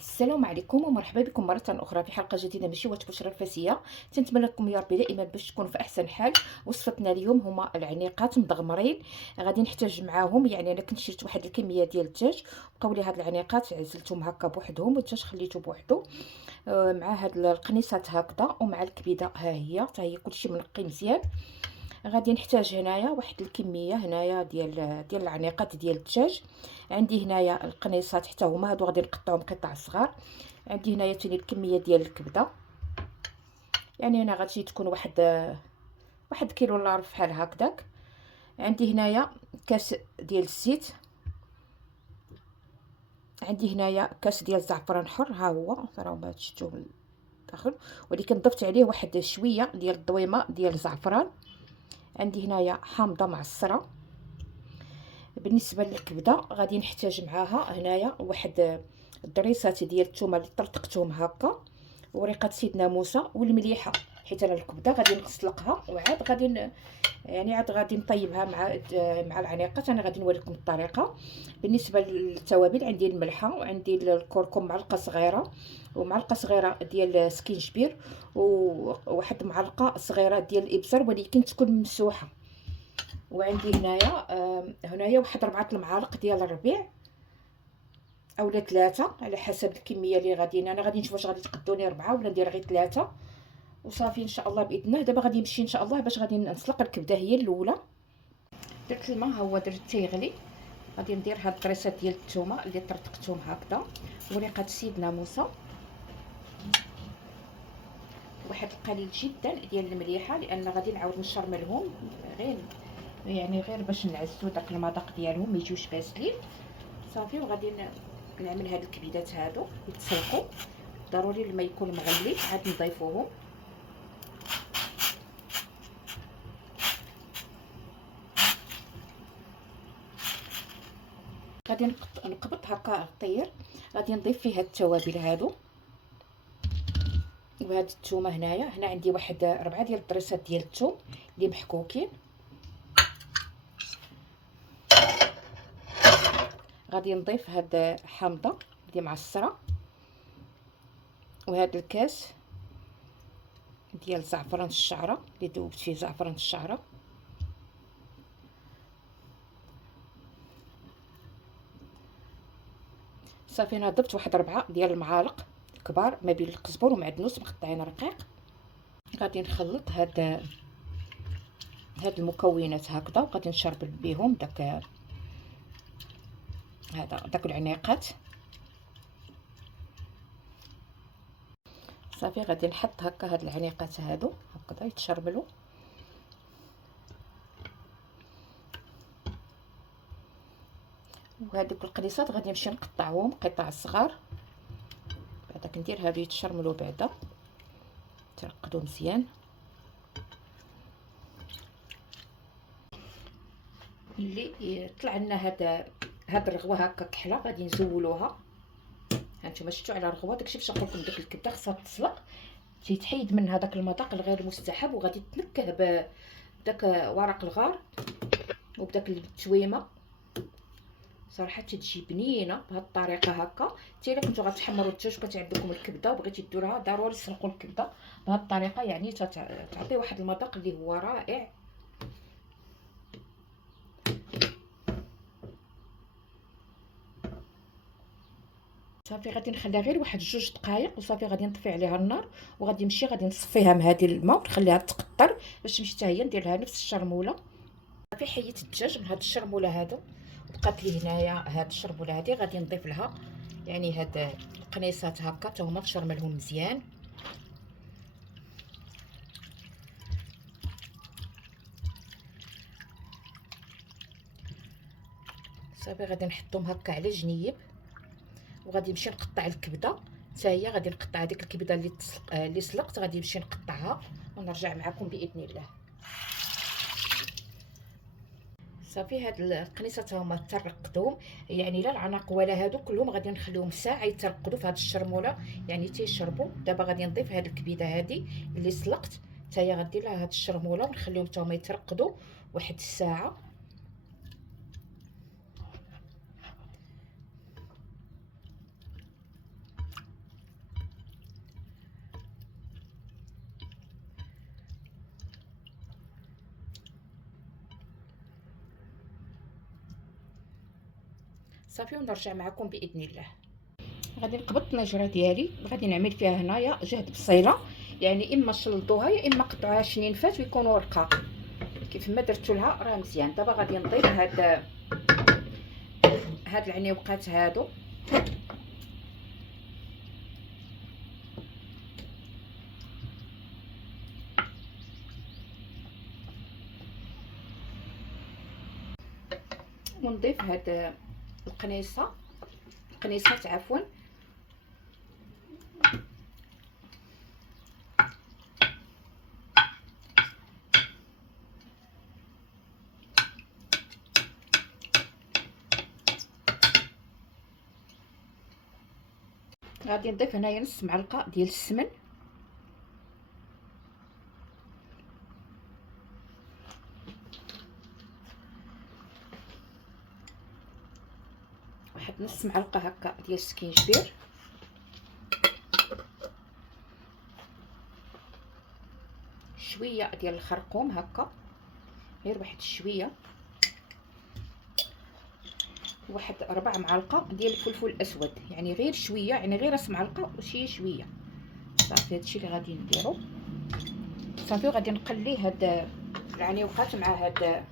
السلام عليكم ومرحبا بكم مرة أخرى في حلقة جديدة من شوات بشرى الفاسية. تنتمنى لكم يا ربي دائما باش تكونوا في أحسن حال. وصفتنا اليوم هما العنيقات مدغمرين. غادي نحتاج معاهم، يعني أنا كنت شريت واحد الكمية ديال الدجاج، بقاو لي هاد العنيقات عزلتهم هكا بوحدهم والدجاج خليته بوحدو. مع هاد القنيصات هكذا ومع الكبيدة ها هي حتى هي كلشي منقي مزيان. غادي نحتاج هنايا واحد الكميه هنايا ديال العنيقات ديال الدجاج. عندي هنايا القنيصات حتى هما هادو غادي نقطعهم قطع صغار. عندي هنايا تاني الكميه ديال الكبده، يعني هنا غادي تكون واحد كيلو الا ربع بحال هكداك. عندي هنايا كاس ديال الزيت. عندي هنايا كاس ديال الزعفران حر، ها هو راهو شفتوه من الداخل، ولكن ضفت عليه واحد شويه ديال الضويمه ديال الزعفران. عندي هنايا حامضه معصره. بالنسبه للكبده غادي نحتاج معاها هنايا واحد الدريسات ديال الثومه اللي طرطقتهم هكا، وريقه سيدنا موسى والمليحه، حيت انا الكبده غادي نسلقها وعاد غادي نطيبها مع العنيقات. انا غادي نوريكم الطريقه. بالنسبه للتوابل عندي الملحه وعندي الكركم معلقه صغيره، ومعلقه صغيره ديال سكينجبير، وواحد معلقه صغيره ديال الابزار ولكن تكون ممسوحه. وعندي هنايا واحد 4 المعالق ديال الربيع اولا 3 على حسب الكميه اللي انا غادي نشوف واش غادي تقدوني 4 ولا ندير غير 3 وصافي ان شاء الله باذن الله. دابا غادي نمشي ان شاء الله باش غادي نسلق الكبده هي الاولى. درت الماء، ها هو درت تيغلي. غادي ندير هاد الطريسات ديال الثومه اللي طرطقتهم هكذا وريقه سيدنا موسى، واحد القليل جدا ديال المليحه لان غادي نعاود نشرملهم، غير باش نعزو داك المذاق ديالهم ما يجيوش باسلين. صافي وغادي نعمل هاد الكبيدات هادو يتسلقوا. ضروري الماء يكون مغلي، عاد نضيفوهم. غادي نقبط هكا الطير. غادي نضيف فيه هاد التوابل هادو وهاد الثومه. هنا عندي واحد 4 ديال الضريسات ديال الثوم اللي محكوكين. غادي نضيف هاد حامضه اللي معصره، وهذا الكاس ديال زعفران الشعره اللي ذوبت فيه زعفران الشعره. صافي انا ضفت واحد 4 ديال المعالق كبار ما بين القزبر ومعدنوس مقطعين رقيق. غادي نخلط هاد المكونات هكذا وغادي نشرب بهم داك العناقات. صافي غادي نحط هكا هاد العناقات هادو هكذا يتشربلوا. وهذوك القليصات غادي نمشي نقطعهم قطع صغار، بعدا كندير هادو يتشرملوا بعدا ترقدوا مزيان. اللي طلع لنا هاد الرغوه هكا كحله غادي نزولوها. هانتوما شفتوا على الرغوه، داكشي باش نقول لكم ديك الكبده خصها تسلق تيتحيد من هذاك المذاق الغير مستحب، وغادي تنكه بداك ورق الغار وبداك التويمه. صراحه تتجي بنينه بهذه الطريقه هكا. حتى الا كنتو غتحمروا الدجاج وكانت عندكم الكبده وبغيتي ديروها، ضروري تسلقوا الكبده بهذه الطريقه، يعني تعطي واحد المذاق اللي هو رائع. صافي غادي نخليها غير واحد 2 دقائق وصافي غادي نطفي عليها النار، وغادي نمشي غادي نصفيها من هذه الماء ونخليها تقطر باش تمشي حتى هي ندير لها نفس الشرموله. صافي حيت الدجاج من هاد الشرموله هادو، بقات لي هنايا هاد الشرموله هادي غادي نضيف لها يعني هاد القنيصات هكا حتى هما تشرملهم مزيان. صافي غادي نحطهم هكا على جنيب، وغادي نمشي نقطع الكبده حتى هي. غادي نقطع هذيك الكبده اللي سلقت، غادي نمشي نقطعها ونرجع معكم باذن الله. صافي هاد القنيصات هما ترقدوا، يعني لا العناق ولا هادو كلهم غادي نخليهم ساعه يترقدوا في هاد الشرموله، يعني تيشربوا. دابا غادي نضيف هاد الكبده هادي اللي سلقت حتى هي، غندير لها هاد الشرموله ونخليهم حتى هما يترقدوا واحد الساعه. صافي ونرجع معكم باذن الله. غادي نقبض الطنجره ديالي، غادي نعمل فيها هنايا جهد بصيله، يعني اما شلضوها يا اما قطعوها شنينفات ويكونوا رقاق. كيف ما درتو لها راه مزيان. دابا غادي نضيف هاد العنيوقات هادو، ونضيف هاد القنيصات عفوا. غادي نضيف هنايا نص معلقه ديال السمن، واحد نص معلقه هكا ديال السكينجبير، شويه ديال الخرقوم هكا غير واحد شويه، واحد 4 معالق ديال الفلفل الاسود، يعني غير شويه، يعني غير راس معلقه وشي شويه. صافي هادشي اللي غادي نديرو. صافي غادي نقلي هاد العنيوقات مع هاد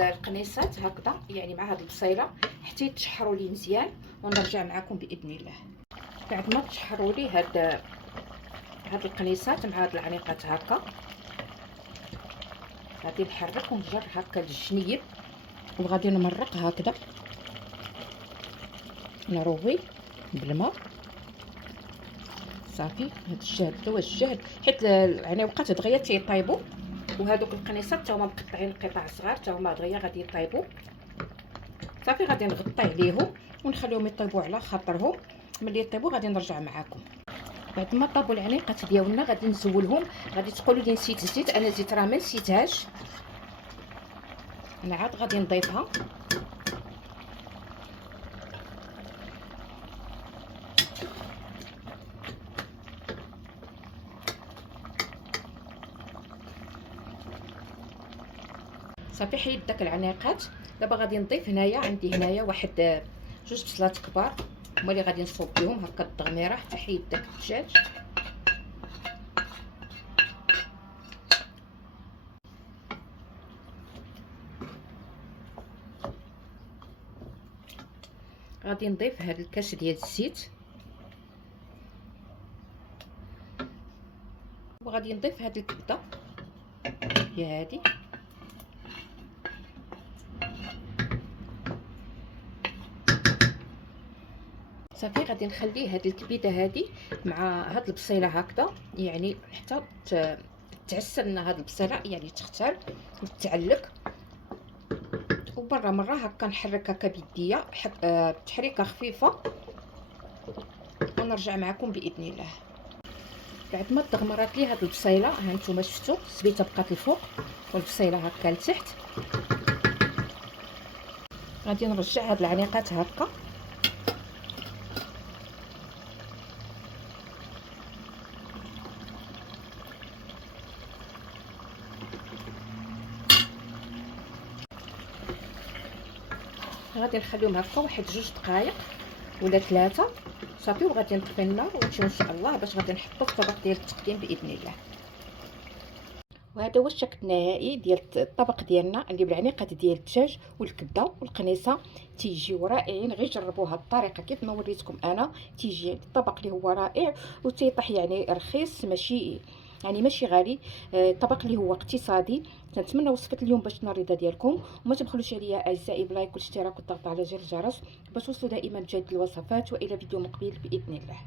القنيصات هكذا، يعني مع هاد البصيله حتى يتشحروا لي مزيان، ونرجع معكم باذن الله. بعد ما تشحروا لي هاد القنيصات مع هاد العنيقات هكا، غادي نحرك ونجر هكا الجنيب، وغادي نمرق هكذا، نروي بالماء. صافي هاد الجهد هو الجهد، حيت العنيوقات دغيا تيطيبوا، وهادوك القنيصات حتى هما مقطعين قطع صغار حتى هما دغيا غادي يطيبوا. صافي غادي نغطي عليهم ونخليهم يطيبوا على خاطرهم. ملي يطيبوا غادي نرجع معكم. بعد ما طابوا العنيقات ديالنا غادي نزولهم. غادي تقولوا لي نسيت الزيت، انا الزيت راه ما نسيتهاش، انا عاد غادي نضيفها. صافي حيد داك العناقات. دابا غادي نضيف هنايا، عندي هنايا واحد 2 بصلات كبار، هما اللي غادي نصوب بهم هكا الدغميره حتى حيد داك الدجاج. غادي نضيف هاد الكاس ديال الزيت، وغادي نضيف هاد الكبده هي هادي، صافي غادي نخلي هاد الكبيده هادي مع هاد البصيله هكذا، يعني حتى تعسل لنا هاد البصيله، يعني تختار وتعلق. وبرا مره هكا نحرك هكا بيديا تحريكه خفيفه، ونرجع معكم باذن الله. بعد ما تغمرات لي هاد البصيله، ها نتوما شفتوا السبيته بقات الفوق والبصيله هكا لتحت. غادي نرجع هاد العنيقات هكا، غادي نخليهم هكا واحد 2 دقائق ولا 3 صافي. وغادي نطفي النار ونمشيو ان شاء الله باش غادي نحطو في الطبق ديال التقديم باذن الله. وهذا هو الشكل النهائي ديال الطبق ديالنا اللي بالعنيقات ديال الدجاج والكبده والقنيصه. تيجيو رائعين، غير جربوها الطريقه كيف ما وريتكم انا. تيجي الطبق اللي هو رائع وتيطيح، يعني رخيص، ماشي غالي. طبق اللي هو اقتصادي. كنتمنى وصفه اليوم باش تنال الرضا ديالكم، وما تبخلوش عليا اعزائي بلايك والاشتراك والضغط على زر الجرس باش توصلوا دائما بجديد الوصفات. والى فيديو مقبل باذن الله.